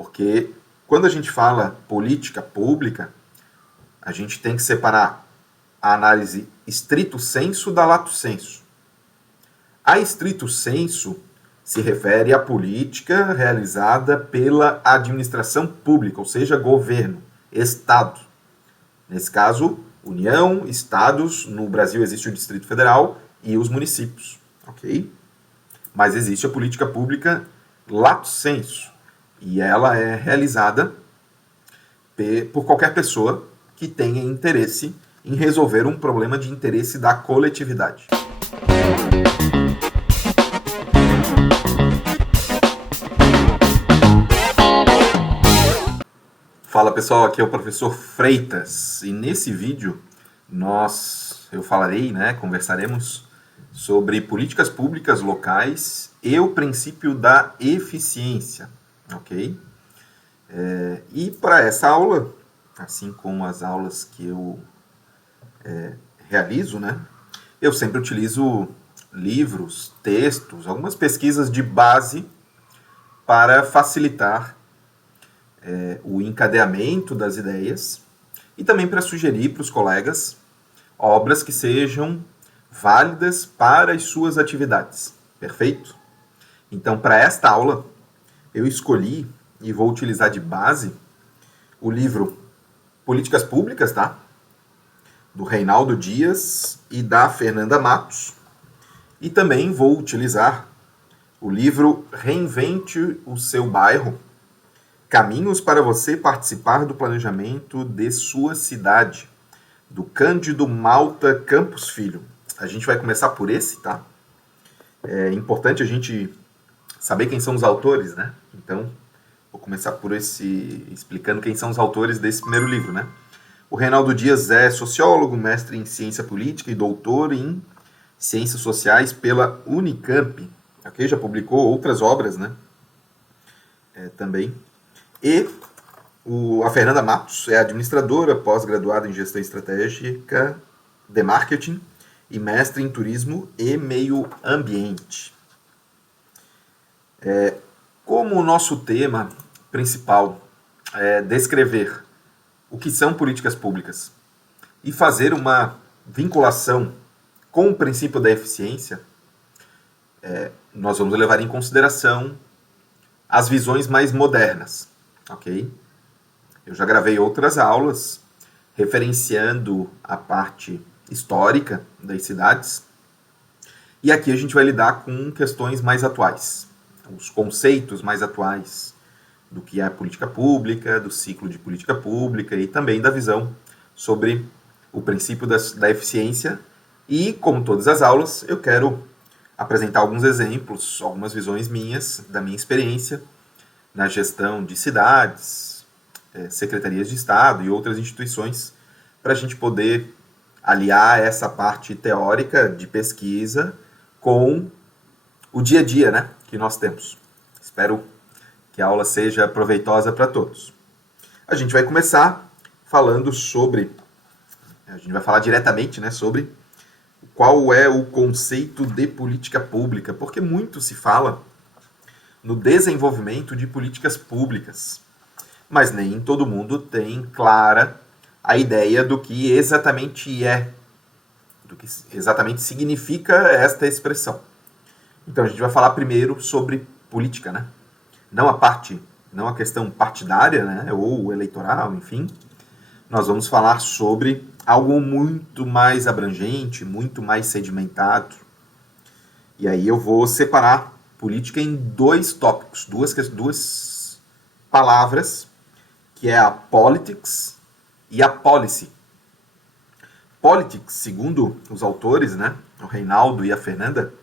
Porque quando a gente fala política pública, a gente tem que separar a análise stricto sensu da lato sensu. A stricto sensu se refere à política realizada pela administração pública, ou seja, governo, Estado. Nesse caso, União, Estados, no Brasil existe o Distrito Federal e os municípios, ok? Mas existe a política pública lato sensu, e ela é realizada por qualquer pessoa que tenha interesse em resolver um problema de interesse da coletividade. Fala pessoal, aqui é o professor Freitas e nesse vídeo conversaremos sobre políticas públicas locais e o princípio da eficiência, ok? E para essa aula, assim como as aulas que eu realizo, eu sempre utilizo livros, textos, algumas pesquisas de base para facilitar o encadeamento das ideias e também para sugerir para os colegas obras que sejam válidas para as suas atividades. Perfeito? Então, para esta aula, eu escolhi e vou utilizar de base o livro Políticas Públicas, do Reinaldo Dias e da Fernanda Matos. E também vou utilizar o livro Reinvente o Seu Bairro, Caminhos para você participar do planejamento de sua cidade, do Cândido Malta Campos Filho. A gente vai começar por esse, tá? É importante a gente saber quem são os autores, Então, vou começar por explicando quem são os autores desse primeiro livro, O Reinaldo Dias é sociólogo, mestre em ciência política e doutor em ciências sociais pela Unicamp. Ok? Já publicou outras obras, também. E a Fernanda Matos é administradora, pós-graduada em gestão estratégica de marketing e mestre em turismo e meio ambiente. Como o nosso tema principal é descrever o que são políticas públicas e fazer uma vinculação com o princípio da eficiência, nós vamos levar em consideração as visões mais modernas. Ok? Eu já gravei outras aulas referenciando a parte histórica das cidades e aqui a gente vai lidar com questões mais atuais, os conceitos mais atuais do que é a política pública, do ciclo de política pública e também da visão sobre o princípio da eficiência e, como todas as aulas, eu quero apresentar alguns exemplos, algumas visões minhas, da minha experiência na gestão de cidades, secretarias de Estado e outras instituições, para a gente poder aliar essa parte teórica de pesquisa com o dia a dia, que nós temos. Espero que a aula seja proveitosa para todos. A gente vai começar falando a gente vai falar diretamente, sobre qual é o conceito de política pública, porque muito se fala no desenvolvimento de políticas públicas, mas nem todo mundo tem clara a ideia do que exatamente do que exatamente significa esta expressão. Então a gente vai falar primeiro sobre política, não a questão partidária, ou eleitoral, enfim. Nós vamos falar sobre algo muito mais abrangente, muito mais sedimentado. E aí eu vou separar política em dois tópicos, duas palavras, que é a politics e a policy. Politics, segundo os autores, o Reinaldo e a Fernanda,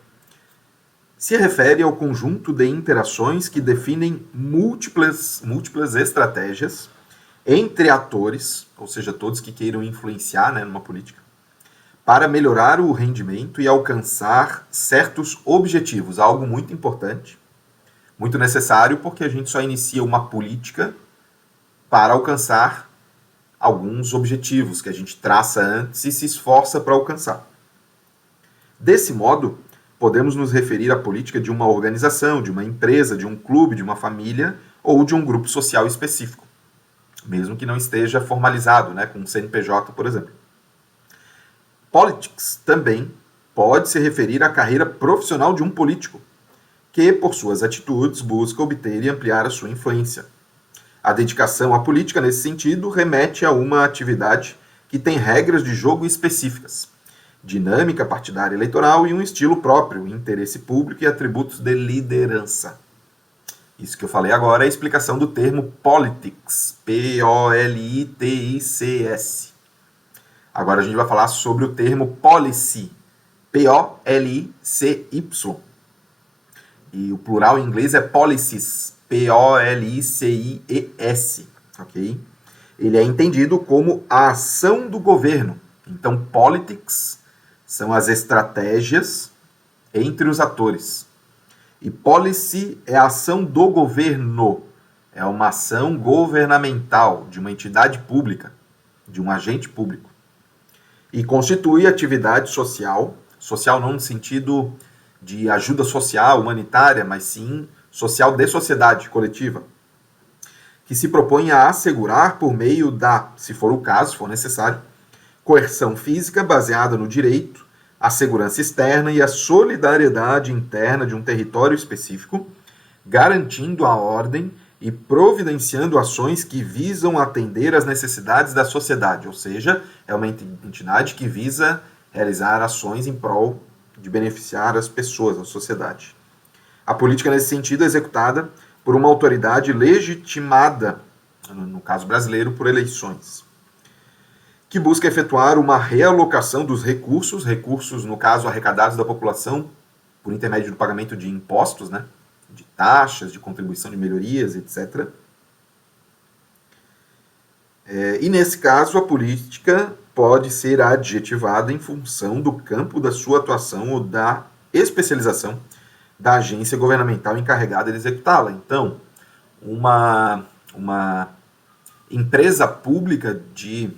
se refere ao conjunto de interações que definem múltiplas estratégias entre atores, ou seja, todos que queiram influenciar numa política, para melhorar o rendimento e alcançar certos objetivos, algo muito importante, muito necessário, porque a gente só inicia uma política para alcançar alguns objetivos que a gente traça antes e se esforça para alcançar. Desse modo, podemos nos referir à política de uma organização, de uma empresa, de um clube, de uma família ou de um grupo social específico, mesmo que não esteja formalizado, né, com um CNPJ, por exemplo. Politics também pode se referir à carreira profissional de um político, que, por suas atitudes, busca obter e ampliar a sua influência. A dedicação à política, nesse sentido, remete a uma atividade que tem regras de jogo específicas, dinâmica partidária eleitoral e um estilo próprio, interesse público e atributos de liderança. Isso que eu falei agora é a explicação do termo politics, P-O-L-I-T-I-C-S. Agora a gente vai falar sobre o termo policy, P-O-L-I-C-Y. E o plural em inglês é policies, P-O-L-I-C-I-E-S, ok? Ele é entendido como a ação do governo. Então, politics são as estratégias entre os atores. E policy é a ação do governo. É uma ação governamental, de uma entidade pública, de um agente público. E constitui atividade social, social não no sentido de ajuda social, humanitária, mas sim social de sociedade coletiva, que se propõe a assegurar por meio da, se for o caso, se for necessário, coerção física baseada no direito, a segurança externa e a solidariedade interna de um território específico, garantindo a ordem e providenciando ações que visam atender às necessidades da sociedade, ou seja, é uma entidade que visa realizar ações em prol de beneficiar as pessoas, a sociedade. A política, nesse sentido, é executada por uma autoridade legitimada, no caso brasileiro, por eleições, que busca efetuar uma realocação dos recursos, no caso, arrecadados da população, por intermédio do pagamento de impostos, né, de taxas, de contribuição de melhorias, etc. E, nesse caso, a política pode ser adjetivada em função do campo da sua atuação ou da especialização da agência governamental encarregada de executá-la. Então, uma empresa pública de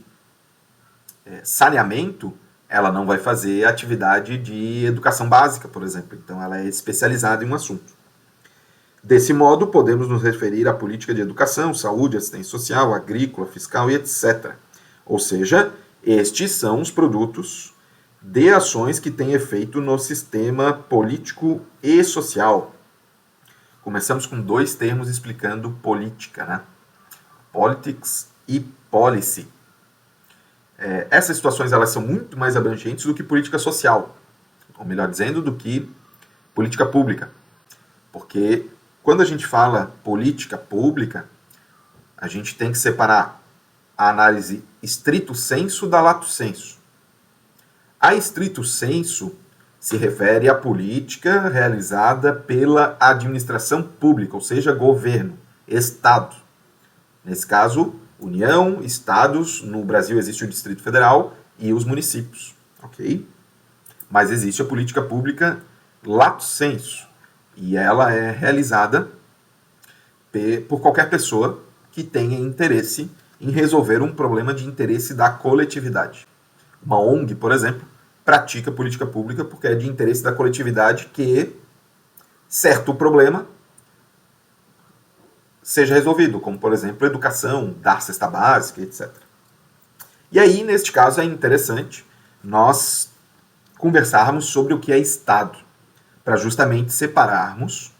saneamento, ela não vai fazer atividade de educação básica, por exemplo. Então, ela é especializada em um assunto. Desse modo, podemos nos referir à política de educação, saúde, assistência social, agrícola, fiscal e etc. Ou seja, estes são os produtos de ações que têm efeito no sistema político e social. Começamos com dois termos explicando política, né? Politics e policy. Essas situações elas são muito mais abrangentes do que política social, ou melhor dizendo, do que política pública. Porque quando a gente fala política pública, a gente tem que separar a análise stricto sensu da lato sensu. A stricto sensu se refere à política realizada pela administração pública, ou seja, governo, Estado. Nesse caso, União, Estados, no Brasil existe o Distrito Federal e os municípios, ok? Mas existe a política pública lato sensu, e ela é realizada por qualquer pessoa que tenha interesse em resolver um problema de interesse da coletividade. Uma ONG, por exemplo, pratica política pública porque é de interesse da coletividade que certo problema seja resolvido, como, por exemplo, educação, dar cesta básica, etc. E aí, neste caso, é interessante nós conversarmos sobre o que é Estado, para justamente separarmos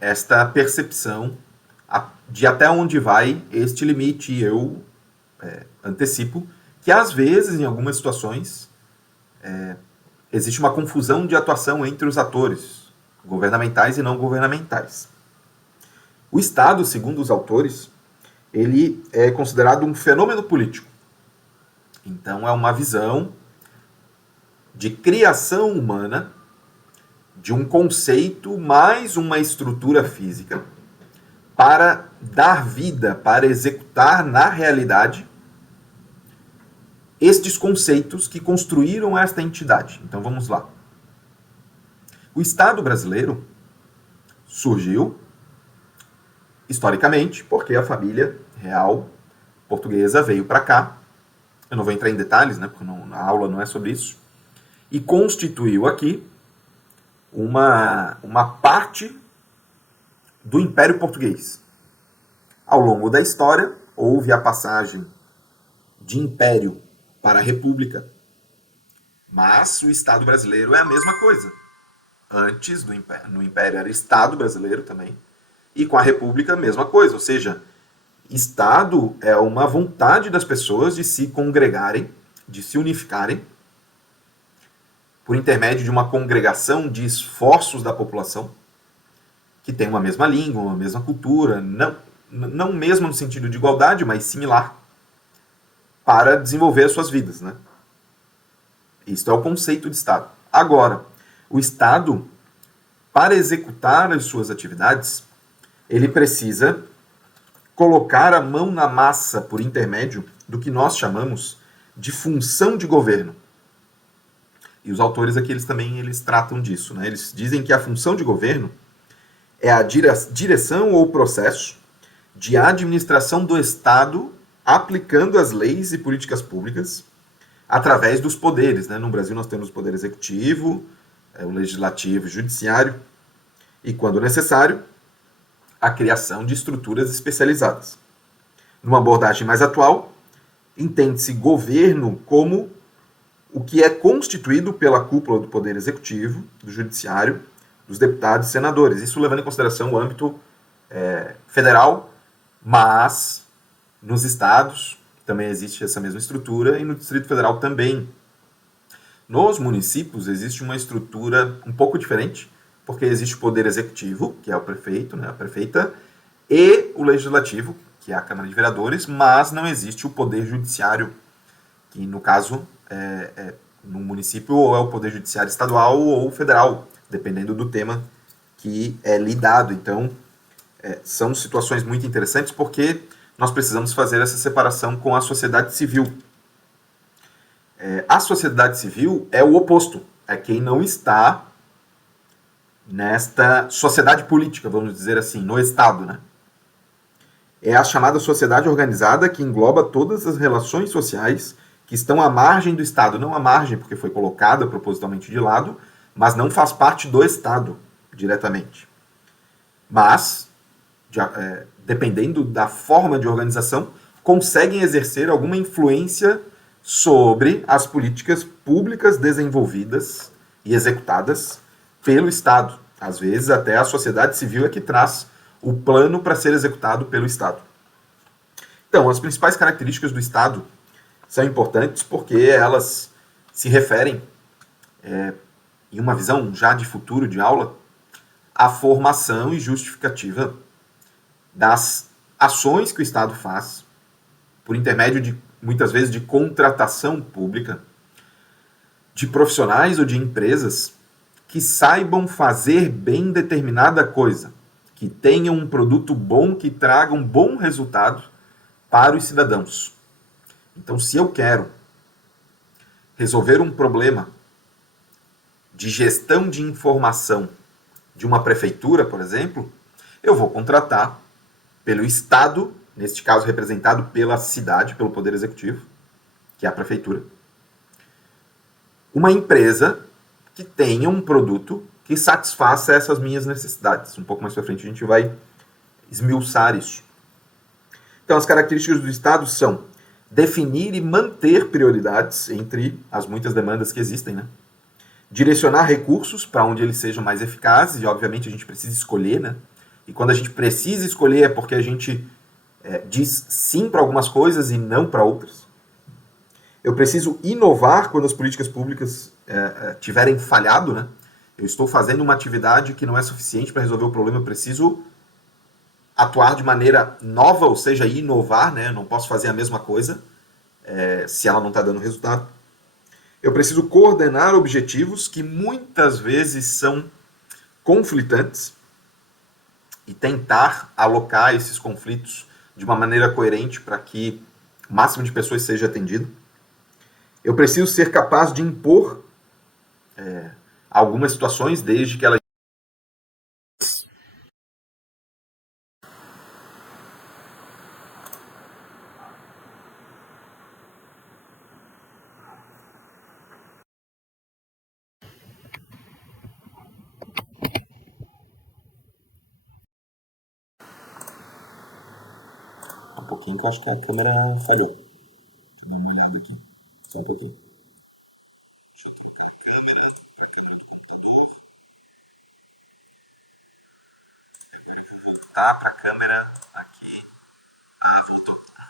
esta percepção de até onde vai este limite. E eu antecipo que, às vezes, em algumas situações, existe uma confusão de atuação entre os atores governamentais e não governamentais. O Estado, segundo os autores, ele é considerado um fenômeno político. Então, é uma visão de criação humana de um conceito mais uma estrutura física para dar vida, para executar na realidade estes conceitos que construíram esta entidade. Então vamos lá. O Estado brasileiro surgiu historicamente porque a família real portuguesa veio para cá. Eu não vou entrar em detalhes, né, porque a aula não é sobre isso. E constituiu aqui uma parte do Império Português. Ao longo da história, houve a passagem de império para república, mas o Estado brasileiro é a mesma coisa. Antes do império, no império era Estado brasileiro também, e com a república a mesma coisa, ou seja, Estado é uma vontade das pessoas de se congregarem, de se unificarem, por intermédio de uma congregação de esforços da população, que tem uma mesma língua, uma mesma cultura, não mesmo no sentido de igualdade, mas similar, para desenvolver as suas vidas. Né? Isto é o conceito de Estado. Agora, o Estado, para executar as suas atividades, ele precisa colocar a mão na massa por intermédio do que nós chamamos de função de governo. E os autores aqui eles tratam disso. Né? Eles dizem que a função de governo é a direção ou processo de administração do Estado aplicando as leis e políticas públicas através dos poderes. Né? No Brasil nós temos o poder executivo, o legislativo e o judiciário, e, quando necessário, a criação de estruturas especializadas. Numa abordagem mais atual, entende-se governo como o que é constituído pela cúpula do Poder Executivo, do Judiciário, dos deputados e senadores. Isso levando em consideração o âmbito federal, mas nos estados também existe essa mesma estrutura e no Distrito Federal também. Nos municípios existe uma estrutura um pouco diferente, porque existe o Poder Executivo, que é o prefeito, né, a prefeita, e o Legislativo, que é a Câmara de Vereadores, mas não existe o Poder Judiciário, que no caso, no município, ou é o Poder Judiciário estadual ou federal, dependendo do tema que é lidado. Então, são situações muito interessantes porque nós precisamos fazer essa separação com a sociedade civil. A sociedade civil é o oposto, é quem não está nesta sociedade política, vamos dizer assim, no Estado, né? É a chamada sociedade organizada que engloba todas as relações sociais que estão à margem do Estado. Não à margem porque foi colocada propositalmente de lado, mas não faz parte do Estado diretamente. Mas, dependendo da forma de organização, conseguem exercer alguma influência sobre as políticas públicas desenvolvidas e executadas pelo Estado. Às vezes, até a sociedade civil é que traz o plano para ser executado pelo Estado. Então, as principais características do Estado são importantes porque elas se referem, em uma visão já de futuro de aula, à formação e justificativa das ações que o Estado faz, por intermédio de, muitas vezes, de contratação pública, de profissionais ou de empresas que saibam fazer bem determinada coisa, que tenham um produto bom, que traga um bom resultado para os cidadãos. Então, se eu quero resolver um problema de gestão de informação de uma prefeitura, por exemplo, eu vou contratar pelo Estado, neste caso representado pela cidade, pelo Poder Executivo, que é a prefeitura, uma empresa que tenha um produto que satisfaça essas minhas necessidades. Um pouco mais para frente a gente vai esmiuçar isso. Então, as características do Estado são definir e manter prioridades entre as muitas demandas que existem, né? Direcionar recursos para onde eles sejam mais eficazes, e obviamente a gente precisa escolher, né? E quando a gente precisa escolher é porque a gente diz sim para algumas coisas e não para outras. Eu preciso inovar quando as políticas públicas tiverem falhado, né? Eu estou fazendo uma atividade que não é suficiente para resolver o problema, eu preciso atuar de maneira nova, ou seja, inovar, né? Eu não posso fazer a mesma coisa se ela não está dando resultado. Eu preciso coordenar objetivos que muitas vezes são conflitantes e tentar alocar esses conflitos de uma maneira coerente para que o máximo de pessoas seja atendido. Eu preciso ser capaz de impor algumas situações, desde que elas Um pouquinho que eu acho que a câmera falhou. Dá uma olhada aqui. Só um pouquinho. Tá pra câmera aqui.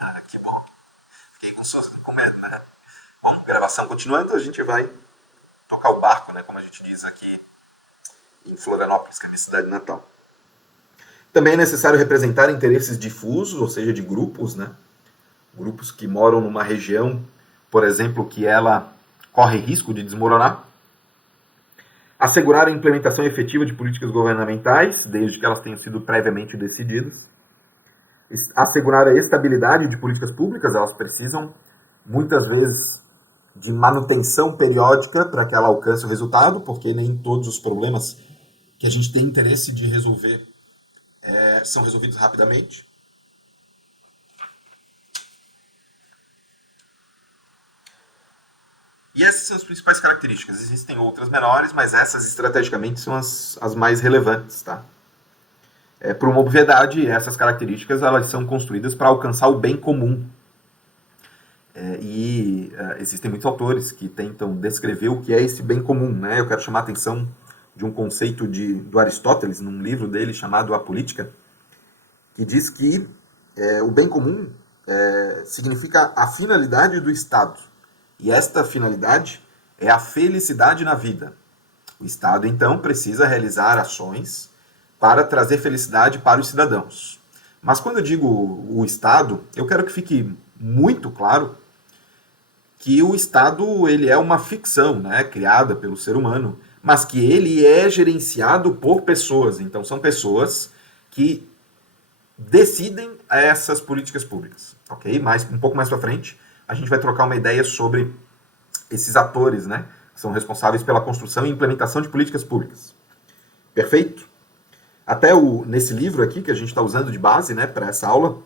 Ah, que bom. Fiquei com medo, né? Bom, gravação continuando, a gente vai tocar o barco, né? Como a gente diz aqui em Florianópolis, que é a minha cidade natal. Também é necessário representar interesses difusos, ou seja, de grupos, né? Grupos que moram numa região, por exemplo, que ela corre risco de desmoronar. Assegurar a implementação efetiva de políticas governamentais, desde que elas tenham sido previamente decididas. Assegurar a estabilidade de políticas públicas, elas precisam, muitas vezes, de manutenção periódica para que ela alcance o resultado, porque nem todos os problemas que a gente tem interesse de resolver são resolvidos rapidamente. E essas são as principais características. Existem outras menores, mas essas estrategicamente são as mais relevantes, tá? Por uma obviedade, essas características elas são construídas para alcançar o bem comum. Existem muitos autores que tentam descrever o que é esse bem comum, né? Eu quero chamar a atenção de um conceito do Aristóteles, num livro dele chamado A Política, que diz que o bem comum significa a finalidade do Estado. E esta finalidade é a felicidade na vida. O Estado, então, precisa realizar ações para trazer felicidade para os cidadãos. Mas quando eu digo o Estado, eu quero que fique muito claro que o Estado ele é uma ficção, né, criada pelo ser humano, mas que ele é gerenciado por pessoas. Então, são pessoas que decidem essas políticas públicas, ok? Um pouco mais para frente, a gente vai trocar uma ideia sobre esses atores, né, que são responsáveis pela construção e implementação de políticas públicas. Perfeito? Até nesse livro aqui, que a gente está usando de base, né, para essa aula,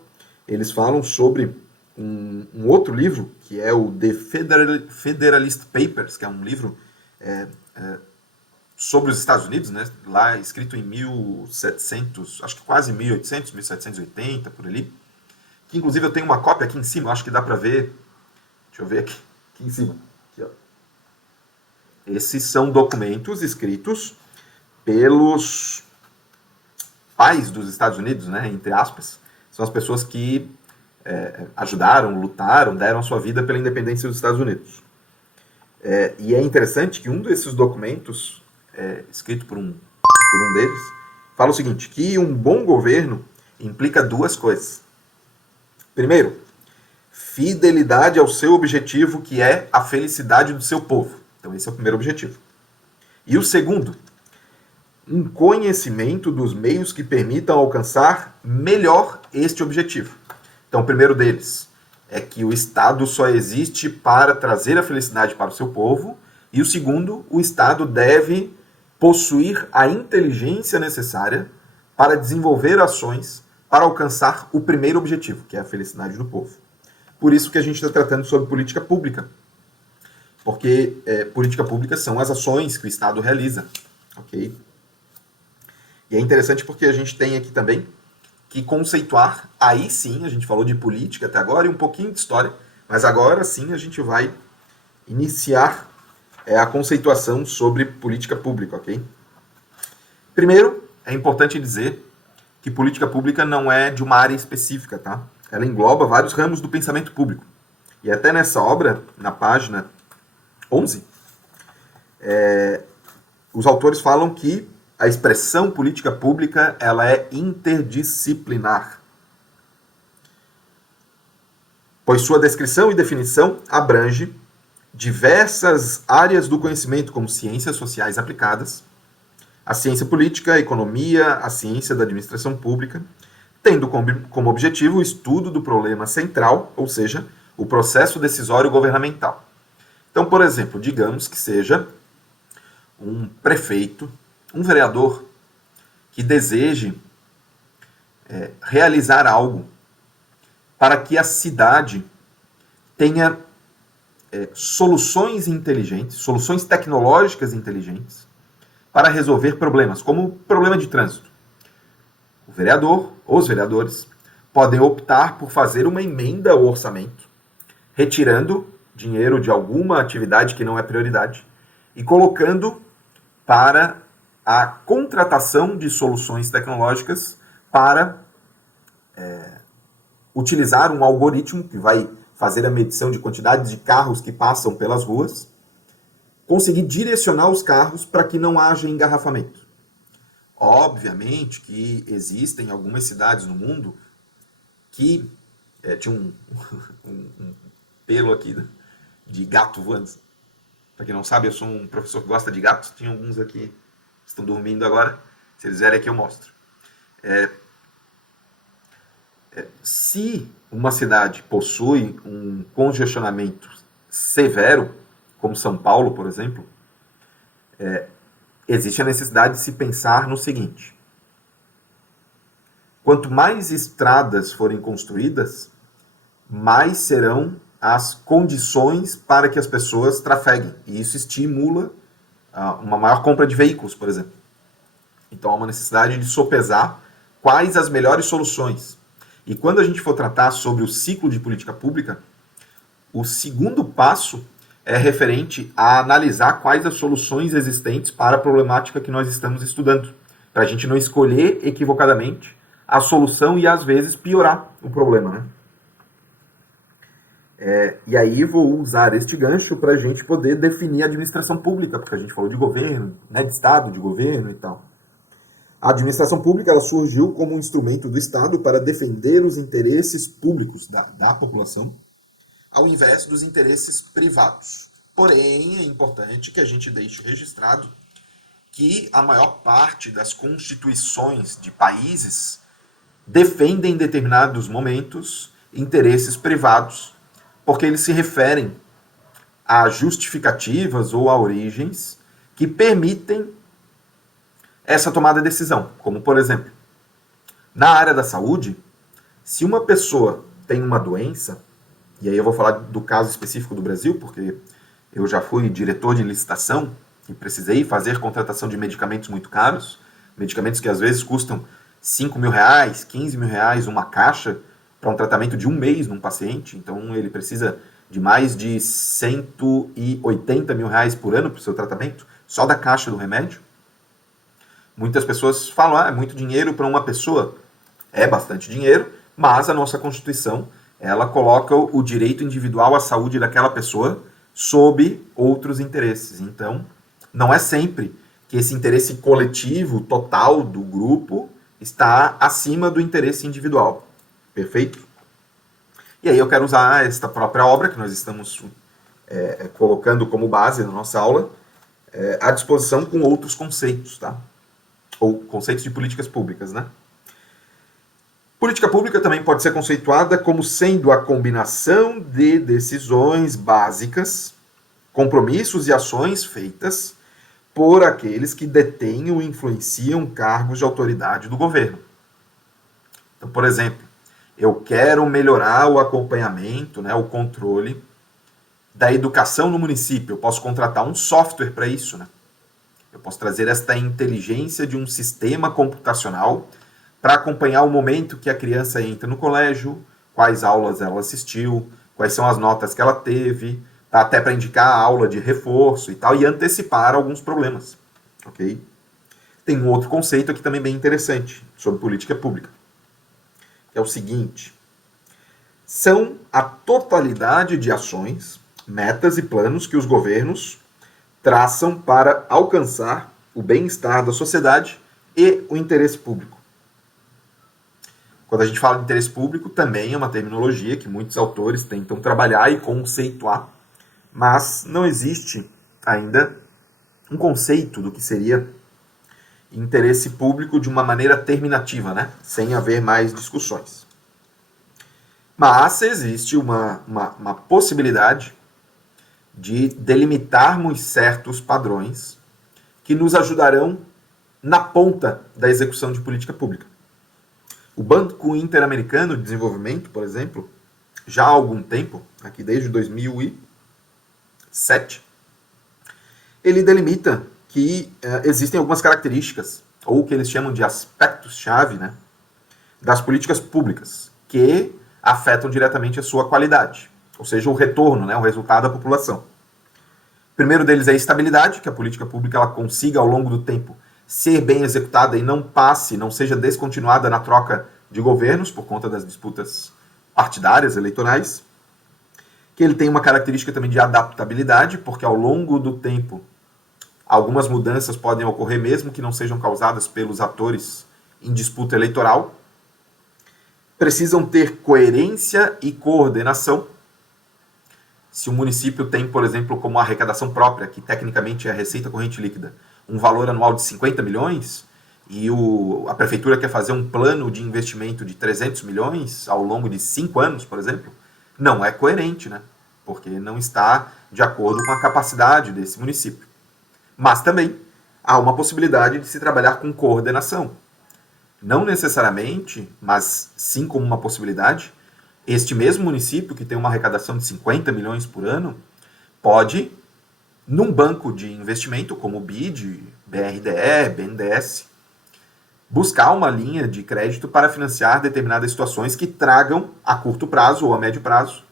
eles falam sobre um outro livro, que é o The Federalist Papers, que é um livro sobre os Estados Unidos, né, lá escrito em 1700, acho que quase 1800, 1780, por ali, que inclusive eu tenho uma cópia aqui em cima, acho que dá para ver, deixa eu ver aqui em cima. Aqui, ó. Esses são documentos escritos pelos pais dos Estados Unidos, né, entre aspas, são as pessoas que ajudaram, lutaram, deram a sua vida pela independência dos Estados Unidos. E é interessante que um desses documentos, escrito por um deles, fala o seguinte, que um bom governo implica duas coisas. Primeiro, fidelidade ao seu objetivo, que é a felicidade do seu povo. Então esse é o primeiro objetivo. E o segundo, um conhecimento dos meios que permitam alcançar melhor este objetivo. Então, o primeiro deles é que o Estado só existe para trazer a felicidade para o seu povo, e o segundo, o Estado deve possuir a inteligência necessária para desenvolver ações para alcançar o primeiro objetivo, que é a felicidade do povo. Por isso que a gente está tratando sobre política pública, porque política pública são as ações que o Estado realiza, ok? E é interessante porque a gente tem aqui também que conceituar, aí sim, a gente falou de política até agora e um pouquinho de história, mas agora sim a gente vai iniciar a conceituação sobre política pública, ok? Primeiro, é importante dizer que política pública não é de uma área específica, tá? Ela engloba vários ramos do pensamento público. E até nessa obra, na página 11, os autores falam que a expressão política pública ela é interdisciplinar, pois sua descrição e definição abrange diversas áreas do conhecimento, como ciências sociais aplicadas, a ciência política, a economia, a ciência da administração pública, tendo como objetivo o estudo do problema central, ou seja, o processo decisório governamental. Então, por exemplo, digamos que seja um prefeito, um vereador que deseje realizar algo para que a cidade tenha soluções inteligentes, soluções tecnológicas inteligentes para resolver problemas, como o problema de trânsito. O vereador, os vereadores, podem optar por fazer uma emenda ao orçamento, retirando dinheiro de alguma atividade que não é prioridade e colocando para a contratação de soluções tecnológicas para utilizar um algoritmo que vai fazer a medição de quantidade de carros que passam pelas ruas, conseguir direcionar os carros para que não haja engarrafamento. Obviamente que existem algumas cidades no mundo que tinha um pelo aqui de gato voando. Para quem não sabe, eu sou um professor que gosta de gatos. Tinha alguns aqui que estão dormindo agora. Se eles vierem aqui, eu mostro. Se uma cidade possui um congestionamento severo, como São Paulo, por exemplo, existe a necessidade de se pensar no seguinte: quanto mais estradas forem construídas, mais serão as condições para que as pessoas trafeguem. E isso estimula uma maior compra de veículos, por exemplo. Então há uma necessidade de sopesar quais as melhores soluções. E quando a gente for tratar sobre o ciclo de política pública, o segundo passo é referente a analisar quais as soluções existentes para a problemática que nós estamos estudando, para a gente não escolher equivocadamente a solução e às vezes piorar o problema, né? E aí vou usar este gancho para a gente poder definir a administração pública, porque a gente falou de governo, né, de Estado, de governo e tal. A administração pública ela surgiu como um instrumento do Estado para defender os interesses públicos da população, ao invés dos interesses privados. Porém, é importante que a gente deixe registrado que a maior parte das constituições de países defendem em determinados momentos interesses privados, porque eles se referem a justificativas ou a origens que permitem essa tomada de decisão. Como, por exemplo, na área da saúde, se uma pessoa tem uma doença, e aí eu vou falar do caso específico do Brasil, porque eu já fui diretor de licitação e precisei fazer contratação de medicamentos muito caros, medicamentos que às vezes custam 5 mil reais, 15 mil reais uma caixa para um tratamento de um mês num paciente, então ele precisa de mais de 180 mil reais por ano para o seu tratamento, só da caixa do remédio. Muitas pessoas falam, é muito dinheiro para uma pessoa. É bastante dinheiro, mas a nossa Constituição, ela coloca o direito individual à saúde daquela pessoa sob outros interesses. Então, não é sempre que esse interesse coletivo, total do grupo, está acima do interesse individual. Perfeito? E aí eu quero usar esta própria obra, que nós estamos colocando como base na nossa aula, à disposição com outros conceitos, tá? Ou conceitos de políticas públicas, né? Política pública também pode ser conceituada como sendo a combinação de decisões básicas, compromissos e ações feitas por aqueles que detêm ou influenciam cargos de autoridade do governo. Então, por exemplo, eu quero melhorar o acompanhamento, né, o controle da educação no município. Eu posso contratar um software para isso, né? Eu posso trazer esta inteligência de um sistema computacional para acompanhar o momento que a criança entra no colégio, quais aulas ela assistiu, quais são as notas que ela teve, até para indicar a aula de reforço e tal, e antecipar alguns problemas. Ok? Tem um outro conceito aqui também bem interessante sobre política pública, que é o seguinte: são a totalidade de ações, metas e planos que os governos traçam para alcançar o bem-estar da sociedade e o interesse público. Quando a gente fala de interesse público, também é uma terminologia que muitos autores tentam trabalhar e conceituar, mas não existe ainda um conceito do que seria interesse público de uma maneira terminativa, né? Sem haver mais discussões. Mas existe uma possibilidade de delimitarmos certos padrões que nos ajudarão na ponta da execução de política pública. O Banco Interamericano de Desenvolvimento, por exemplo, já há algum tempo, aqui desde 2007, ele delimita que existem algumas características, ou o que eles chamam de aspectos-chave, né, das políticas públicas. que afetam diretamente a sua qualidade, ou seja, o retorno, né, o resultado da população. O primeiro deles é a estabilidade, que a política pública ela consiga ao longo do tempo ser bem executada e não seja descontinuada na troca de governos por conta das disputas partidárias, eleitorais. Que ele tem uma característica também de adaptabilidade, porque ao longo do tempo algumas mudanças podem ocorrer mesmo que não sejam causadas pelos atores em disputa eleitoral. Precisam ter coerência e coordenação. Se o município tem, por exemplo, como arrecadação própria, que tecnicamente é a receita corrente líquida, um valor anual de 50 milhões, e a prefeitura quer fazer um plano de investimento de 300 milhões ao longo de 5 anos, por exemplo, não é coerente, né? Porque não está de acordo com a capacidade desse município. Mas também há uma possibilidade de se trabalhar com coordenação. Não necessariamente, mas sim como uma possibilidade, este mesmo município que tem uma arrecadação de 50 milhões por ano pode, num banco de investimento como o BID, BRDE, BNDES, buscar uma linha de crédito para financiar determinadas situações que tragam, a curto prazo ou a médio prazo,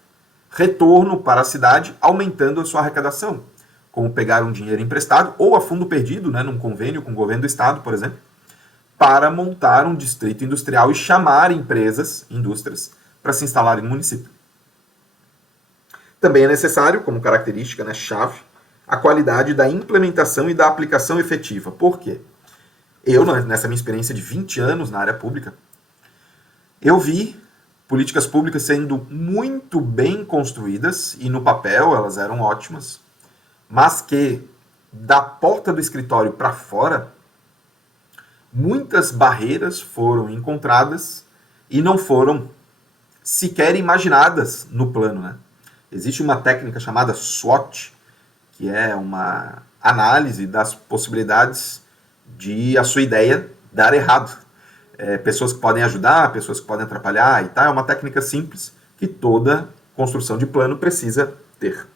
retorno para a cidade, aumentando a sua arrecadação, como pegar um dinheiro emprestado ou a fundo perdido, né, num convênio com o governo do estado, por exemplo, para montar um distrito industrial e chamar indústrias, para se instalarem no município. Também é necessário, como característica, né, chave, a qualidade da implementação e da aplicação efetiva. Por quê? Eu, nessa minha experiência de 20 anos na área pública, eu vi políticas públicas sendo muito bem construídas, e no papel elas eram ótimas, mas que, da porta do escritório para fora, muitas barreiras foram encontradas e não foram sequer imaginadas no plano, né? Existe uma técnica chamada SWOT, que é uma análise das possibilidades de a sua ideia dar errado. Pessoas que podem ajudar, pessoas que podem atrapalhar e tal. É uma técnica simples que toda construção de plano precisa ter.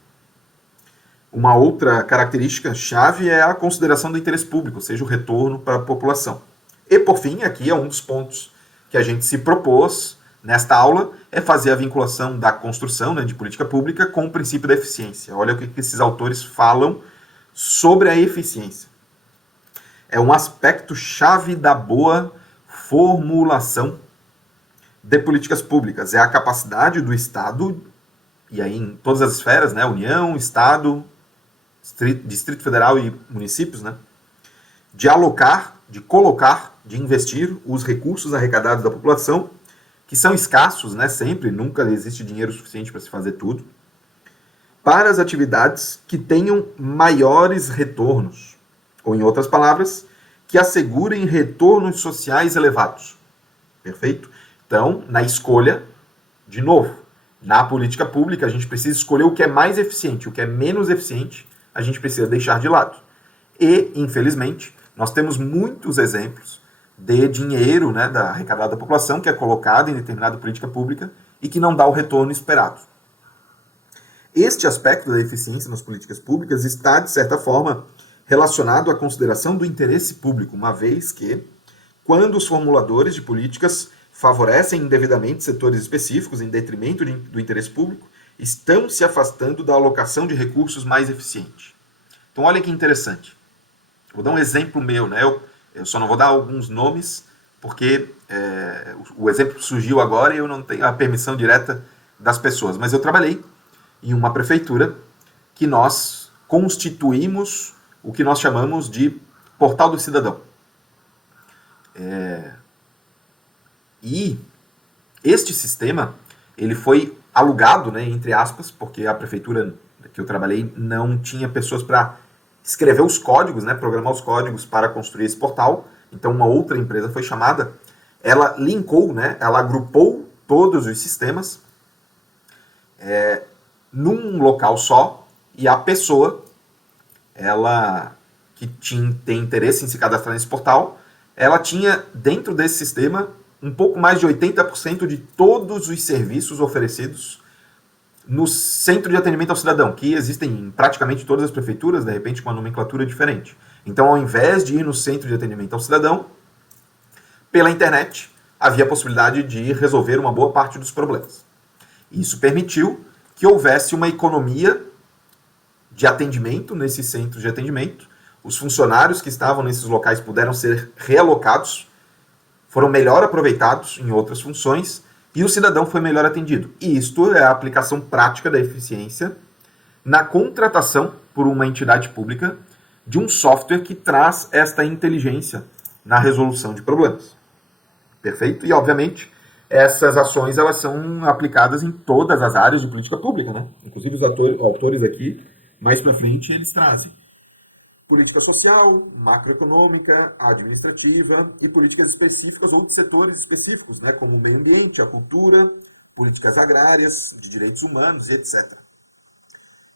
Uma outra característica chave é a consideração do interesse público, ou seja, o retorno para a população. E, por fim, aqui é um dos pontos que a gente se propôs nesta aula, é fazer a vinculação da construção, né, de política pública com o princípio da eficiência. Olha o que esses autores falam sobre a eficiência. É um aspecto chave da boa formulação de políticas públicas. É a capacidade do Estado, e aí em todas as esferas, né, União, Estado, Distrito Federal e municípios, né, de alocar, de colocar, de investir os recursos arrecadados da população, que são escassos, né, sempre, nunca existe dinheiro suficiente para se fazer tudo, para as atividades que tenham maiores retornos, ou em outras palavras, que assegurem retornos sociais elevados. Perfeito? Então, na escolha, de novo, na política pública, a gente precisa escolher o que é mais eficiente, o que é menos eficiente, a gente precisa deixar de lado. E, infelizmente, nós temos muitos exemplos de dinheiro, né, da arrecadada da população que é colocado em determinada política pública e que não dá o retorno esperado. Este aspecto da eficiência nas políticas públicas está, de certa forma, relacionado à consideração do interesse público, uma vez que, quando os formuladores de políticas favorecem indevidamente setores específicos em detrimento do interesse público, estão se afastando da alocação de recursos mais eficiente. Então, olha que interessante. Vou dar um exemplo meu, né? Eu só não vou dar alguns nomes, porque o exemplo surgiu agora e eu não tenho a permissão direta das pessoas. Mas eu trabalhei em uma prefeitura que nós constituímos o que nós chamamos de Portal do Cidadão. E este sistema, ele foi alugado, né, entre aspas, porque a prefeitura que eu trabalhei não tinha pessoas para escrever os códigos, né, programar os códigos para construir esse portal. Então uma outra empresa foi chamada, ela linkou, né, ela agrupou todos os sistemas num local só, e a pessoa, ela que tem interesse em se cadastrar nesse portal, ela tinha dentro desse sistema um pouco mais de 80% de todos os serviços oferecidos no Centro de Atendimento ao Cidadão, que existem em praticamente todas as prefeituras, de repente com uma nomenclatura diferente. Então, ao invés de ir no Centro de Atendimento ao Cidadão, pela internet, havia a possibilidade de resolver uma boa parte dos problemas. Isso permitiu que houvesse uma economia de atendimento nesses centros de atendimento. Os funcionários que estavam nesses locais puderam ser realocados, foram melhor aproveitados em outras funções e o cidadão foi melhor atendido. E isto é a aplicação prática da eficiência na contratação por uma entidade pública de um software que traz esta inteligência na resolução de problemas. Perfeito? E, obviamente, essas ações elas são aplicadas em todas as áreas de política pública, né? Inclusive os autores aqui, mais para frente, eles trazem política social, macroeconômica, administrativa e políticas específicas ou de setores específicos, né? Como o meio ambiente, a cultura, políticas agrárias, de direitos humanos e etc.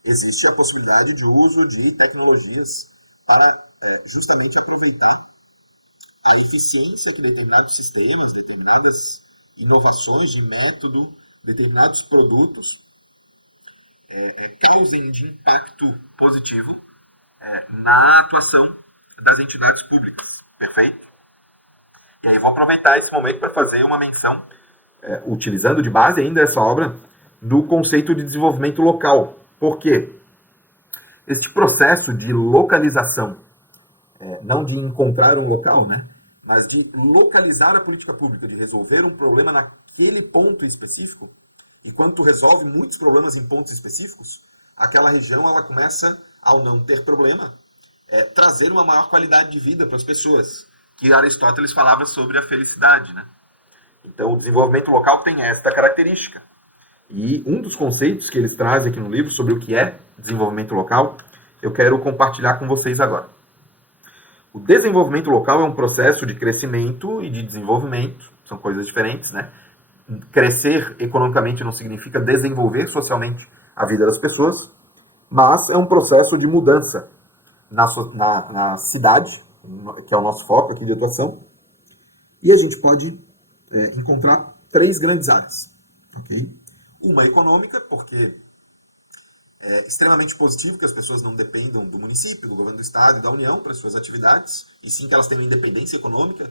Existe a possibilidade de uso de tecnologias para justamente aproveitar a eficiência que determinados sistemas, determinadas inovações de método, determinados produtos causem de impacto positivo na atuação das entidades públicas. Perfeito? E aí vou aproveitar esse momento para fazer uma menção, utilizando de base ainda essa obra, do conceito de desenvolvimento local. Por quê? Este processo de localização, não de encontrar um local, né? Mas de localizar a política pública, de resolver um problema naquele ponto específico, e quando tu resolve muitos problemas em pontos específicos, aquela região ela começa, ao não ter problema, trazer uma maior qualidade de vida para as pessoas, que Aristóteles falava sobre a felicidade, né? Então o desenvolvimento local tem esta característica. E um dos conceitos que eles trazem aqui no livro sobre o que é desenvolvimento local, eu quero compartilhar com vocês agora. O desenvolvimento local é um processo de crescimento e de desenvolvimento, são coisas diferentes, né? Crescer economicamente não significa desenvolver socialmente a vida das pessoas, mas é um processo de mudança na cidade, que é o nosso foco aqui de atuação, e a gente pode encontrar 3 grandes áreas, ok? Uma econômica, porque é extremamente positivo que as pessoas não dependam do município, do governo do estado e da União para suas atividades, e sim que elas tenham independência econômica,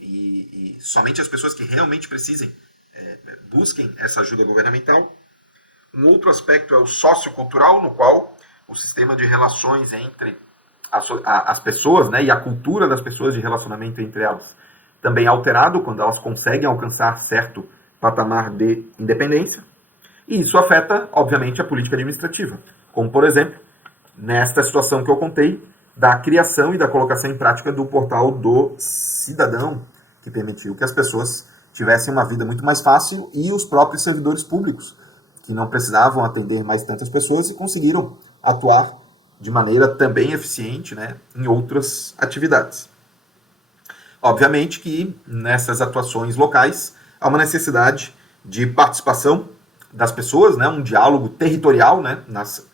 e somente as pessoas que realmente precisem busquem essa ajuda governamental. Um outro aspecto é o sociocultural, no qual o sistema de relações entre as pessoas, né, e a cultura das pessoas de relacionamento entre elas também é alterado quando elas conseguem alcançar certo patamar de independência. E isso afeta, obviamente, a política administrativa. Como, por exemplo, nesta situação que eu contei, da criação e da colocação em prática do portal do cidadão, que permitiu que as pessoas tivessem uma vida muito mais fácil, e os próprios servidores públicos, que não precisavam atender mais tantas pessoas e conseguiram atuar de maneira também eficiente, né, em outras atividades. Obviamente que nessas atuações locais há uma necessidade de participação das pessoas, né, um diálogo territorial, né, nas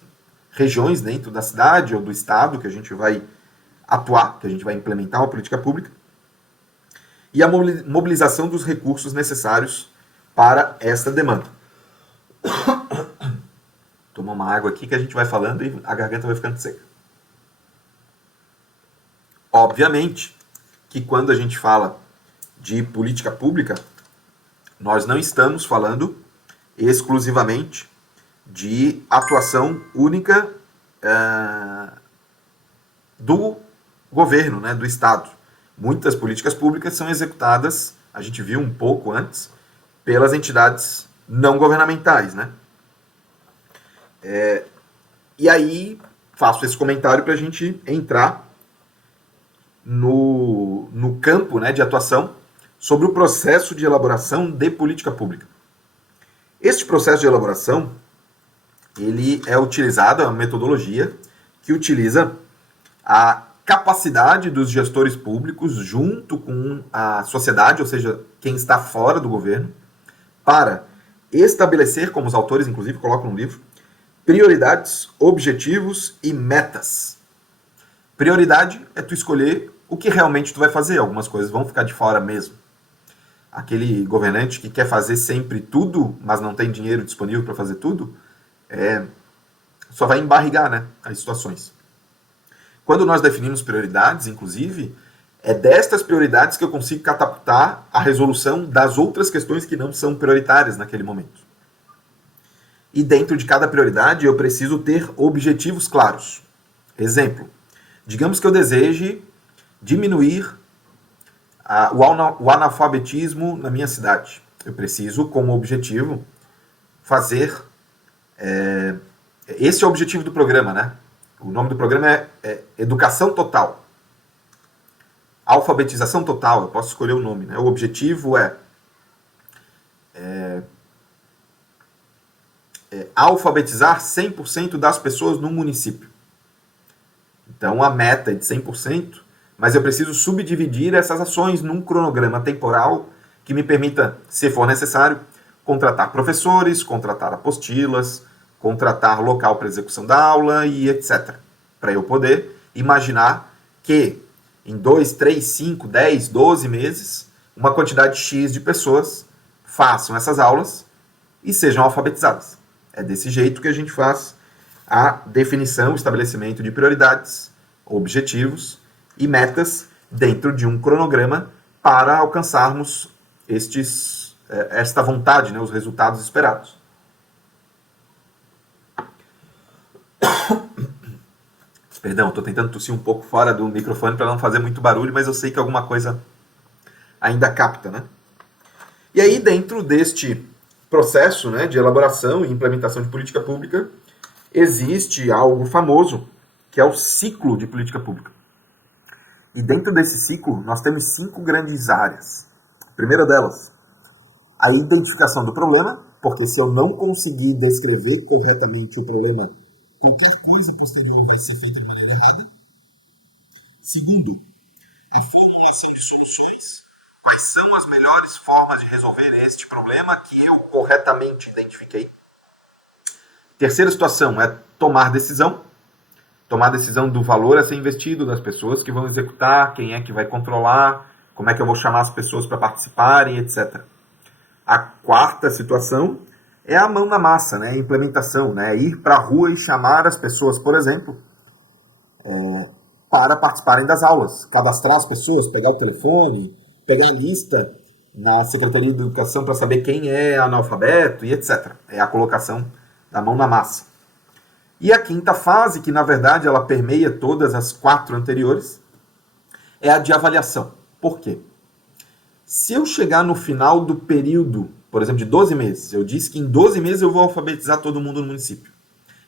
regiões dentro da cidade ou do estado que a gente vai atuar, que a gente vai implementar uma política pública, e a mobilização dos recursos necessários para esta demanda. Tomar uma água aqui que a gente vai falando e a garganta vai ficando seca. Obviamente que quando a gente fala de política pública, nós não estamos falando exclusivamente de atuação única do governo, né, do Estado. Muitas políticas públicas são executadas, a gente viu um pouco antes, pelas entidades não governamentais, né? E aí faço esse comentário para a gente entrar no campo, né, de atuação sobre o processo de elaboração de política pública. Este processo de elaboração, ele é utilizado, é uma metodologia que utiliza a capacidade dos gestores públicos junto com a sociedade, ou seja, quem está fora do governo, para estabelecer, como os autores inclusive colocam no livro, prioridades, objetivos e metas. Prioridade é tu escolher o que realmente tu vai fazer, algumas coisas vão ficar de fora mesmo. Aquele governante que quer fazer sempre tudo, mas não tem dinheiro disponível para fazer tudo, só vai embarrigar, né, as situações. Quando nós definimos prioridades, inclusive, É destas prioridades que eu consigo catapultar a resolução das outras questões que não são prioritárias naquele momento. E dentro de cada prioridade eu preciso ter objetivos claros. Exemplo, digamos que eu deseje diminuir o analfabetismo na minha cidade. Eu preciso, como objetivo, fazer... esse é o objetivo do programa, né? O nome do programa é Educação Total. Alfabetização Total, eu posso escolher o nome, né? O objetivo é alfabetizar 100% das pessoas no município. Então a meta é de 100%, mas eu preciso subdividir essas ações num cronograma temporal que me permita, se for necessário, contratar professores, contratar apostilas, contratar local para execução da aula e etc. Para eu poder imaginar que em 2, 3, 5, 10, 12 meses, uma quantidade X de pessoas façam essas aulas e sejam alfabetizadas. É desse jeito que a gente faz a definição, estabelecimento de prioridades, objetivos e metas dentro de um cronograma para alcançarmos esta vontade, né, os resultados esperados. Perdão, estou tentando tossir um pouco fora do microfone para não fazer muito barulho, mas eu sei que alguma coisa ainda capta, né? E aí, dentro deste processo, né, de elaboração e implementação de política pública, existe algo famoso, que é o ciclo de política pública. E dentro desse ciclo, nós temos 5 grandes áreas. A primeira delas, a identificação do problema, porque se eu não conseguir descrever corretamente o problema, qualquer coisa posterior vai ser feita de maneira errada. Segundo, a formulação de soluções. Quais são as melhores formas de resolver este problema que eu corretamente identifiquei? Terceira situação é tomar decisão. Tomar decisão do valor a ser investido, das pessoas que vão executar, quem é que vai controlar, como é que eu vou chamar as pessoas para participarem, etc. A quarta situação é a mão na massa, né? A implementação, né? Ir para a rua e chamar as pessoas, por exemplo, para participarem das aulas. Cadastrar as pessoas, pegar o telefone, pegar a lista na Secretaria de Educação para saber quem é analfabeto e etc. É a colocação da mão na massa. E a quinta fase, que na verdade ela permeia todas as 4 anteriores, é a de avaliação. Por quê? Se eu chegar no final do período, por exemplo, de 12 meses, eu disse que em 12 meses eu vou alfabetizar todo mundo no município.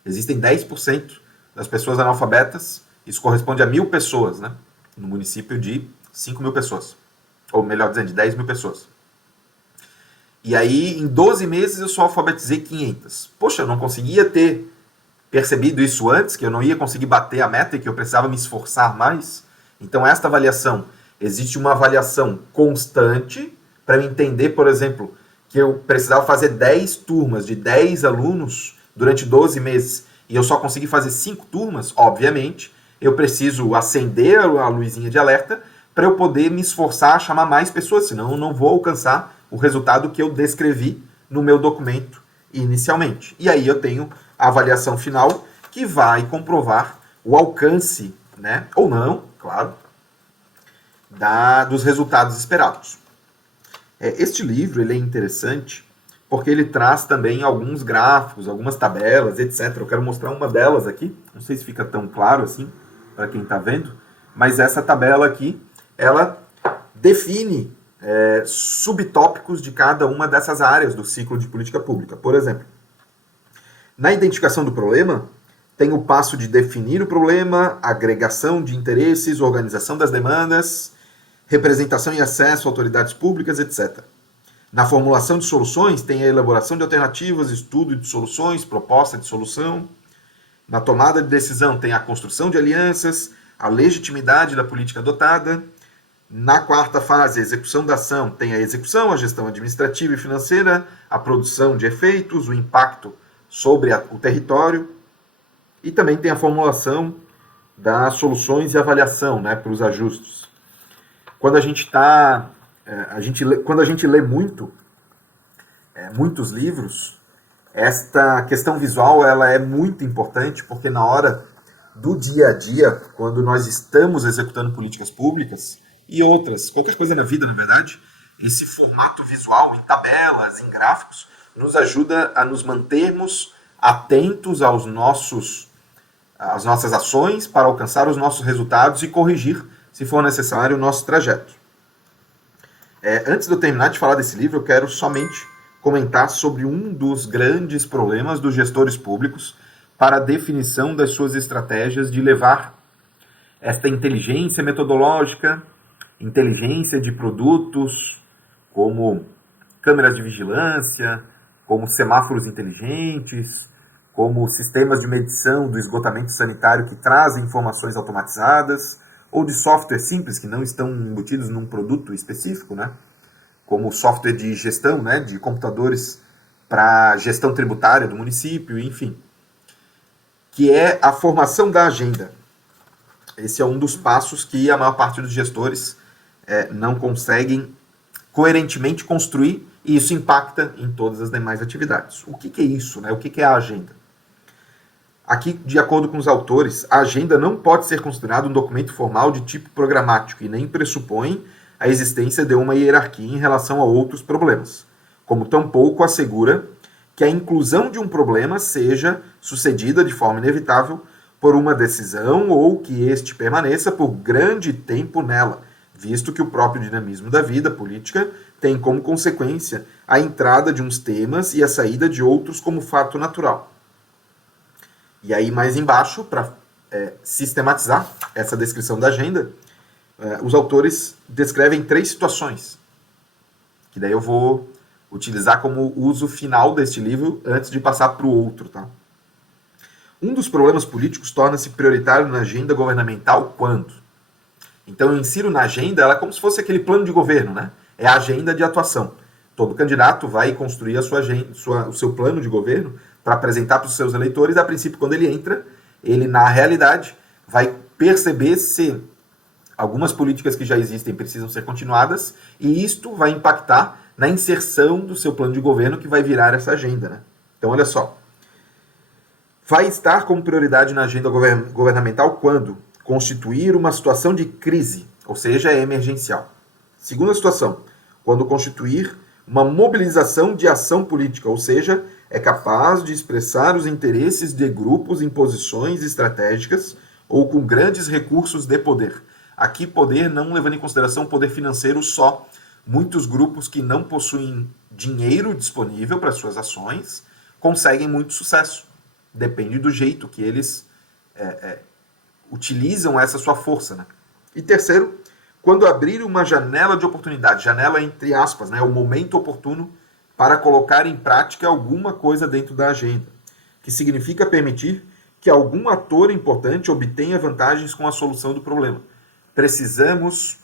Existem 10% das pessoas analfabetas, isso corresponde a 1.000 pessoas, né? No município de 5.000 pessoas. Ou melhor dizendo, de 10.000 pessoas. E aí, em 12 meses, eu só alfabetizei 500. Poxa, eu não conseguia ter percebido isso antes, que eu não ia conseguir bater a meta e que eu precisava me esforçar mais. Então, esta avaliação, existe uma avaliação constante para eu entender, por exemplo, que eu precisava fazer 10 turmas de 10 alunos durante 12 meses e eu só consegui fazer 5 turmas, obviamente, eu preciso acender a luzinha de alerta para eu poder me esforçar a chamar mais pessoas, senão eu não vou alcançar o resultado que eu descrevi no meu documento inicialmente. E aí eu tenho a avaliação final que vai comprovar o alcance, né, ou não, claro, dos resultados esperados. Este livro ele é interessante porque ele traz também alguns gráficos, algumas tabelas, etc. Eu quero mostrar uma delas aqui, não sei se fica tão claro assim para quem está vendo, mas essa tabela aqui, ela define subtópicos de cada uma dessas áreas do ciclo de política pública. Por exemplo, na identificação do problema, tem o passo de definir o problema, agregação de interesses, organização das demandas, representação e acesso a autoridades públicas, etc. Na formulação de soluções, tem a elaboração de alternativas, estudo de soluções, proposta de solução. Na tomada de decisão, tem a construção de alianças, a legitimidade da política adotada. Na quarta fase, a execução da ação, tem a execução, a gestão administrativa e financeira, a produção de efeitos, o impacto sobre o território. E também tem a formulação das soluções e avaliação, né, para os ajustes. Quando a gente lê muitos livros, esta questão visual ela é muito importante, porque na hora do dia a dia, quando nós estamos executando políticas públicas, e outras. Qualquer coisa na vida, na verdade, esse formato visual, em tabelas, em gráficos, nos ajuda a nos mantermos atentos às nossas ações para alcançar os nossos resultados e corrigir, se for necessário, o nosso trajeto. Antes de eu terminar de falar desse livro, eu quero somente comentar sobre um dos grandes problemas dos gestores públicos para a definição das suas estratégias de levar esta inteligência metodológica, inteligência de produtos, como câmeras de vigilância, como semáforos inteligentes, como sistemas de medição do esgotamento sanitário que trazem informações automatizadas, ou de software simples que não estão embutidos num produto específico, né? Como software de gestão, né? De computadores para gestão tributária do município, enfim. Que é a formação da agenda. Esse é um dos passos que a maior parte dos gestores não conseguem coerentemente construir, e isso impacta em todas as demais atividades. O que é isso, né? O que é a agenda? Aqui, de acordo com os autores, a agenda não pode ser considerada um documento formal de tipo programático e nem pressupõe a existência de uma hierarquia em relação a outros problemas, como tampouco assegura que a inclusão de um problema seja sucedida de forma inevitável por uma decisão ou que este permaneça por grande tempo nela, visto que o próprio dinamismo da vida política tem como consequência a entrada de uns temas e a saída de outros como fato natural. E aí, mais embaixo, para sistematizar essa descrição da agenda, os autores descrevem 3 situações, que daí eu vou utilizar como uso final deste livro antes de passar para o outro. Tá? Um dos problemas políticos torna-se prioritário na agenda governamental quando? Então, eu insiro na agenda, ela é como se fosse aquele plano de governo, né? É a agenda de atuação. Todo candidato vai construir a sua agenda, o seu plano de governo para apresentar para os seus eleitores. A princípio, quando ele entra, ele, na realidade, vai perceber se algumas políticas que já existem precisam ser continuadas, e isto vai impactar na inserção do seu plano de governo, que vai virar essa agenda. Né? Então, olha só. Vai estar como prioridade na agenda governamental quando constituir uma situação de crise, ou seja, é emergencial. Segunda situação, quando constituir uma mobilização de ação política, ou seja, é capaz de expressar os interesses de grupos em posições estratégicas ou com grandes recursos de poder. Aqui, poder não levando em consideração o poder financeiro só. Muitos grupos que não possuem dinheiro disponível para suas ações conseguem muito sucesso. Depende do jeito que eles utilizam essa sua força. Né? E terceiro, quando abrir uma janela de oportunidade, janela entre aspas, né, o momento oportuno para colocar em prática alguma coisa dentro da agenda, que significa permitir que algum ator importante obtenha vantagens com a solução do problema. Precisamos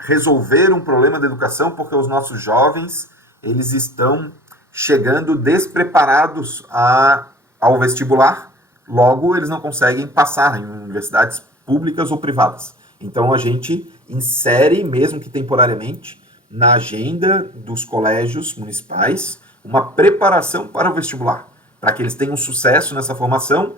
resolver um problema da educação porque os nossos jovens eles estão chegando despreparados ao vestibular, logo eles não conseguem passar em universidades públicas ou privadas. Então a gente insere, mesmo que temporariamente, na agenda dos colégios municipais, uma preparação para o vestibular, para que eles tenham sucesso nessa formação,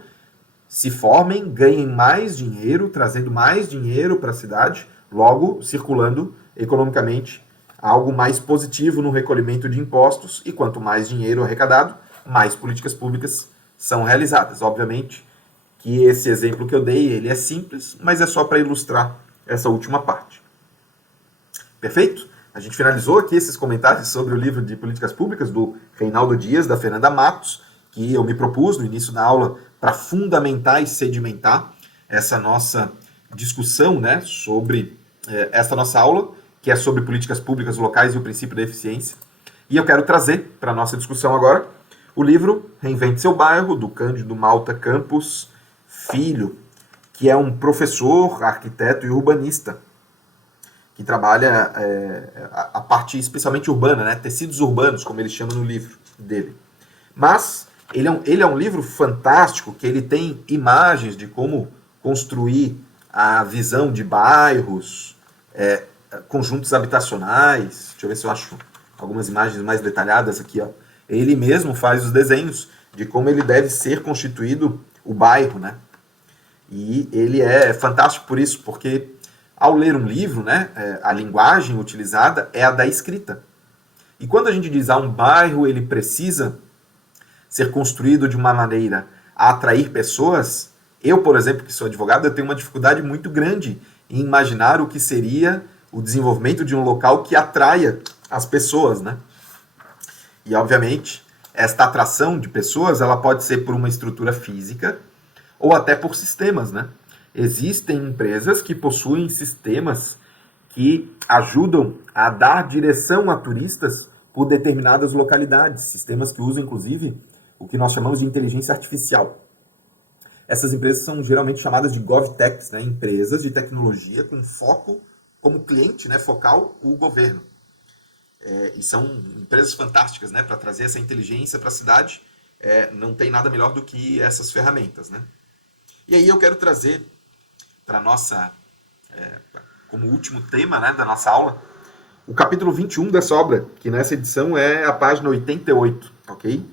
se formem, ganhem mais dinheiro, trazendo mais dinheiro para a cidade, logo circulando economicamente algo mais positivo no recolhimento de impostos, e quanto mais dinheiro arrecadado, mais políticas públicas são realizadas. Obviamente que esse exemplo que eu dei, ele é simples, mas é só para ilustrar essa última parte. Perfeito? A gente finalizou aqui esses comentários sobre o livro de políticas públicas do Reinaldo Dias, da Fernanda Matos, que eu me propus no início da aula para fundamentar e sedimentar essa nossa discussão, né, sobre essa nossa aula, que é sobre políticas públicas locais e o princípio da eficiência. E eu quero trazer para a nossa discussão agora o livro Reinvente Seu Bairro, do Cândido Malta Campos Filho, que é um professor, arquiteto e urbanista, que trabalha a parte especialmente urbana, né? Tecidos urbanos, como ele chama no livro dele. Mas ele é um livro fantástico, que ele tem imagens de como construir a visão de bairros, conjuntos habitacionais. Deixa eu ver se eu acho algumas imagens mais detalhadas aqui. Ó. Ele mesmo faz os desenhos de como ele deve ser constituído o bairro, né? E ele é fantástico por isso, porque Ao ler um livro, né, a linguagem utilizada é a da escrita. E quando a gente diz um bairro ele precisa ser construído de uma maneira a atrair pessoas, eu, por exemplo, que sou advogado, eu tenho uma dificuldade muito grande em imaginar o que seria o desenvolvimento de um local que atraia as pessoas, né? E, obviamente, esta atração de pessoas ela pode ser por uma estrutura física ou até por sistemas, né? Existem empresas que possuem sistemas que ajudam a dar direção a turistas por determinadas localidades, sistemas que usam, inclusive, o que nós chamamos de inteligência artificial. Essas empresas são geralmente chamadas de GovTechs, né? Empresas de tecnologia com foco como cliente, né? Focal o governo. E são empresas fantásticas, né? Para trazer essa inteligência para a cidade. Não tem nada melhor do que essas ferramentas, né? E aí eu quero trazer para nossa, como último tema, né, da nossa aula, o capítulo 21 dessa obra, que nessa edição é a página 88, ok?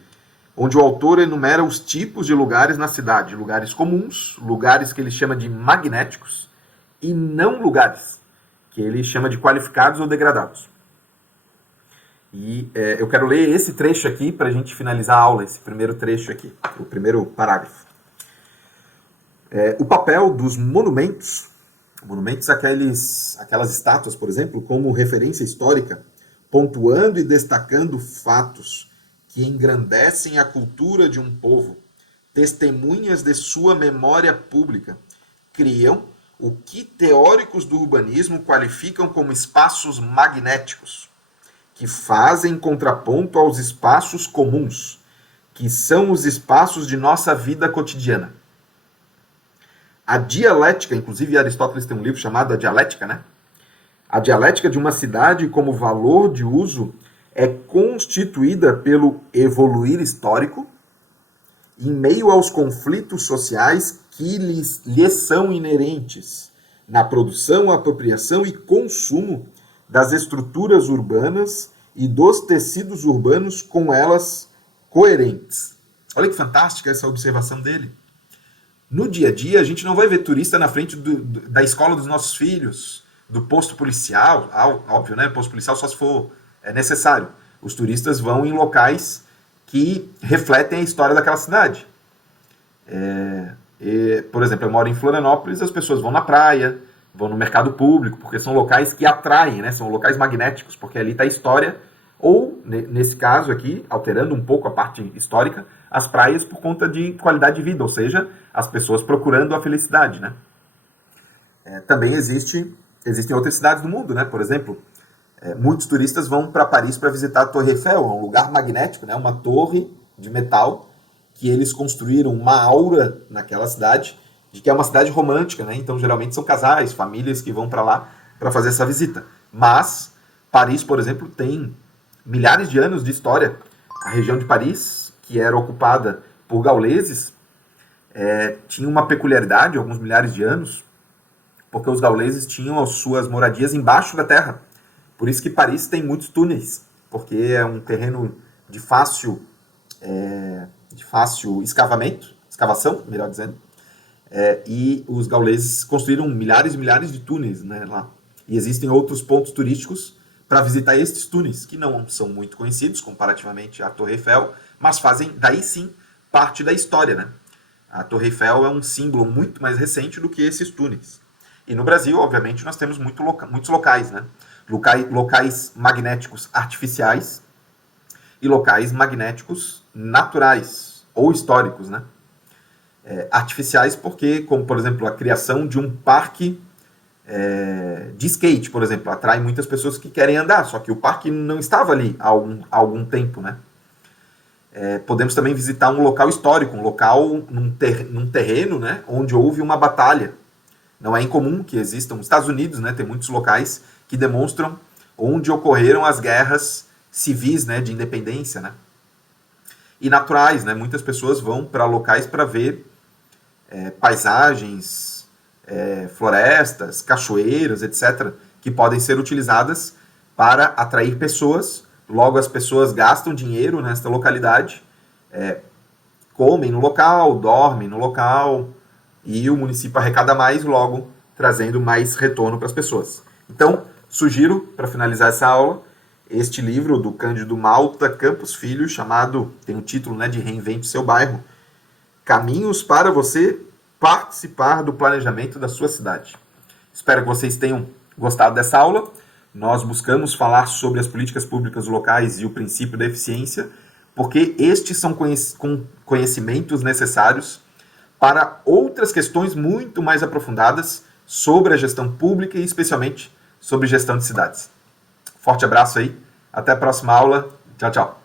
Onde o autor enumera os tipos de lugares na cidade. Lugares comuns, lugares que ele chama de magnéticos, e não lugares, que ele chama de qualificados ou degradados. E eu quero ler esse trecho aqui para a gente finalizar a aula, esse primeiro trecho aqui, o primeiro parágrafo. O papel dos monumentos aquelas estátuas, por exemplo, como referência histórica, pontuando e destacando fatos que engrandecem a cultura de um povo, testemunhas de sua memória pública, criam o que teóricos do urbanismo qualificam como espaços magnéticos, que fazem contraponto aos espaços comuns, que são os espaços de nossa vida cotidiana. A dialética, inclusive Aristóteles tem um livro chamado A Dialética, né? A dialética de uma cidade como valor de uso é constituída pelo evoluir histórico em meio aos conflitos sociais que lhes são inerentes na produção, apropriação e consumo das estruturas urbanas e dos tecidos urbanos com elas coerentes. Olha que fantástica essa observação dele. No dia a dia, a gente não vai ver turista na frente da escola dos nossos filhos, do posto policial, óbvio, né? Posto policial só se for necessário. Os turistas vão em locais que refletem a história daquela cidade. Por exemplo, eu moro em Florianópolis, as pessoas vão na praia, vão no mercado público, porque são locais que atraem, né? São locais magnéticos, porque ali está a história, ou, nesse caso aqui, alterando um pouco a parte histórica, as praias por conta de qualidade de vida, ou seja, as pessoas procurando a felicidade, né? Também existem outras cidades do mundo, né? Por exemplo, muitos turistas vão para Paris para visitar a Torre Eiffel, é um lugar magnético, né? Uma torre de metal que eles construíram uma aura naquela cidade, de que é uma cidade romântica, né? Então, geralmente são casais, famílias que vão para lá para fazer essa visita. Mas Paris, por exemplo, tem milhares de anos de história. A região de Paris, que era ocupada por gauleses, tinha uma peculiaridade, alguns milhares de anos, porque os gauleses tinham as suas moradias embaixo da terra. Por isso que Paris tem muitos túneis, porque é um terreno de fácil escavação, melhor dizendo, e os gauleses construíram milhares e milhares de túneis, né, lá. E existem outros pontos turísticos para visitar estes túneis, que não são muito conhecidos comparativamente à Torre Eiffel, mas fazem, daí sim, parte da história, né? A Torre Eiffel é um símbolo muito mais recente do que esses túneis. E no Brasil, obviamente, nós temos muitos locais, né? Locais magnéticos artificiais e locais magnéticos naturais ou históricos, né? Artificiais porque, como por exemplo, a criação de um parque de skate, por exemplo, atrai muitas pessoas que querem andar, só que o parque não estava ali há algum tempo, né? Podemos também visitar um local histórico, um local num terreno, né, onde houve uma batalha. Não é incomum que existam, nos Estados Unidos, né, tem muitos locais que demonstram onde ocorreram as guerras civis, né, de independência, né? E naturais, né, muitas pessoas vão para locais para ver paisagens, florestas, cachoeiras, etc., que podem ser utilizadas para atrair pessoas. Logo, as pessoas gastam dinheiro nesta localidade, comem no local, dormem no local, e o município arrecada mais, logo trazendo mais retorno para as pessoas. Então, sugiro, para finalizar essa aula, este livro do Cândido Malta Campos Filho, chamado, tem o título, né, de Reinvente Seu Bairro, Caminhos para você participar do planejamento da sua cidade. Espero que vocês tenham gostado dessa aula. Nós buscamos falar sobre as políticas públicas locais e o princípio da eficiência, porque estes são conhecimentos necessários para outras questões muito mais aprofundadas sobre a gestão pública e especialmente sobre gestão de cidades. Forte abraço aí, até a próxima aula, tchau, tchau.